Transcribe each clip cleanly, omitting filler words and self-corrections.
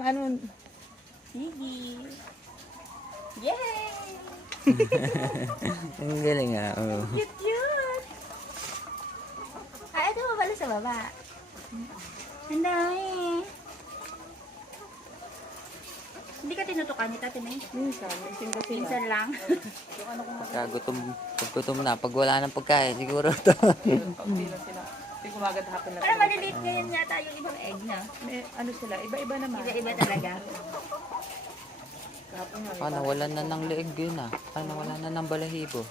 Ano? Sige. Yay! Ang galing ah. Oh. Cute, cute! Ito mo pala sa baba. Ang dami. Hindi ka tinutukan ni Tati May? Minsan, minsan kasi Minsan lang. yung ano kung Pag gutom na, pag wala ng pagkain, siguro to. hindi lang sila. Hindi kumagad hapon na. Parang maliliit ngayon yata yung ibang egg na. May, ano sila, iba-iba naman. Iba-iba talaga. Hapon nga. Nawalan na ng leeg yun ah. Nawalan na ng balahibo.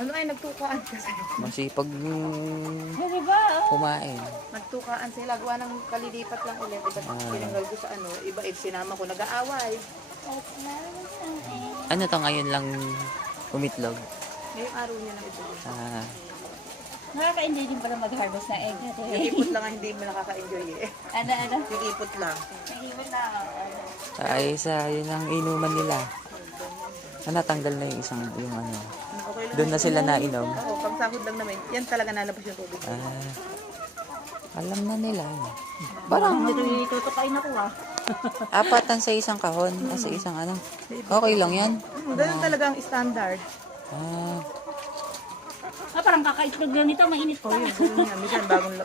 Ano ay, nagtukaan kasi. Masipag Di ba? kumain. Nagtukaan sila. Gawa ng kalilipat lang ulit. Iba tinanggal ko sa ano. Iba sinama ko. Nag-aaway. Ano to ngayon lang umitlog? Ngayong araw niya lang ito. Ah, Nakaka-enjoy din pala mag-harvest na egg. Yung ipot lang ang hindi mo nakaka-enjoy eh. Ano? Yung ipot lang. Nag-ibon na. ay isa yun ang inuman nila. Natanggal na yung isang yung ano. Okay lang. Doon na sila nainom. Oo, pang sahod lang naman. Yan talaga nalabas yung tubig. Alam na nila. Parang Hindi tutukain ako ah. apatan sa isang kahon, sa isang ano. Okay lang yan. Ganun talaga ang standard. Parang kakaitlog lang ito, mainit pa. Yun, ganun yan. Minsan bagong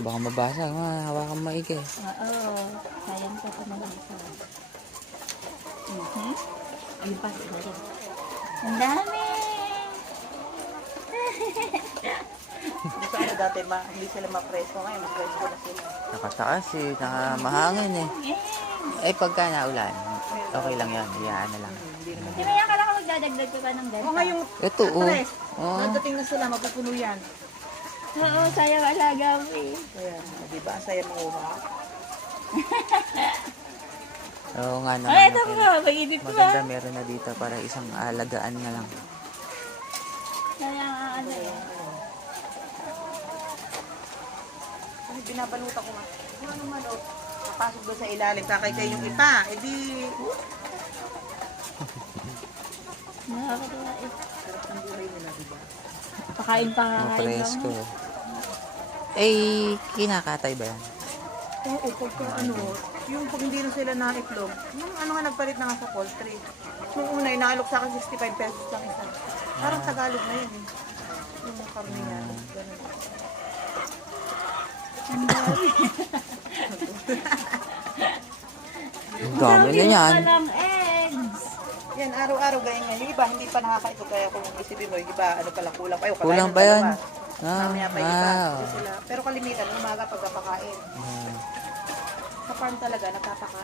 Baka mabasa, hawakan maigi. Oo. Sayang ko pa naman isa. Ayun pa. Ang dami! Gusto ano dati, hindi sila ma-preso ngayon. Mas-preso na sila. Nakataas eh, mahangin eh. Eh pagka naulan, okay lang yan, hiyaan na lang. Di ba yan ka lang magdadagdag ka pa ng O denta? ngayong Ito oh. press, nadating na sila, mapupuno yan. Oo, sayang alaga mo eh. Kaya, di ba, ang saya manguha. Oo nga naman. Ay, ito mo, mag-edit pa. Maganda meron na dito para isang alagaan na lang. Sayang ano eh. Kasi binabalutan ko nga. Yung ano man, oh, napasok doon sa ilalim, kakay yung ipa. E di, Nakakatawa eh. sarap ng buhay nila, di ba? Pakain pa nga. Mapresko. Eh, kinakatay ba yan? Oo, pagka ano, yung pag hindi na sila na-itlog, yung ano nga nagpalit na nga sa poultry. Nung una, inaalok sa akin 65 pesos lang isa. Parang Tagalog na yun eh. Yung karne niya. Ganun. Ang dami na yan. Walang eggs. Yan, araw-araw ganyan nga. Yung iba, hindi pa nakakaito. Kaya kung isipin mo, yung iba, ano pala, kulang pa. Kulang pa yan. Mamaya pa yung iba. Hindi sila. Pero kalimitan, umaga pagkapakain. Sa farm talaga, nagpapakain.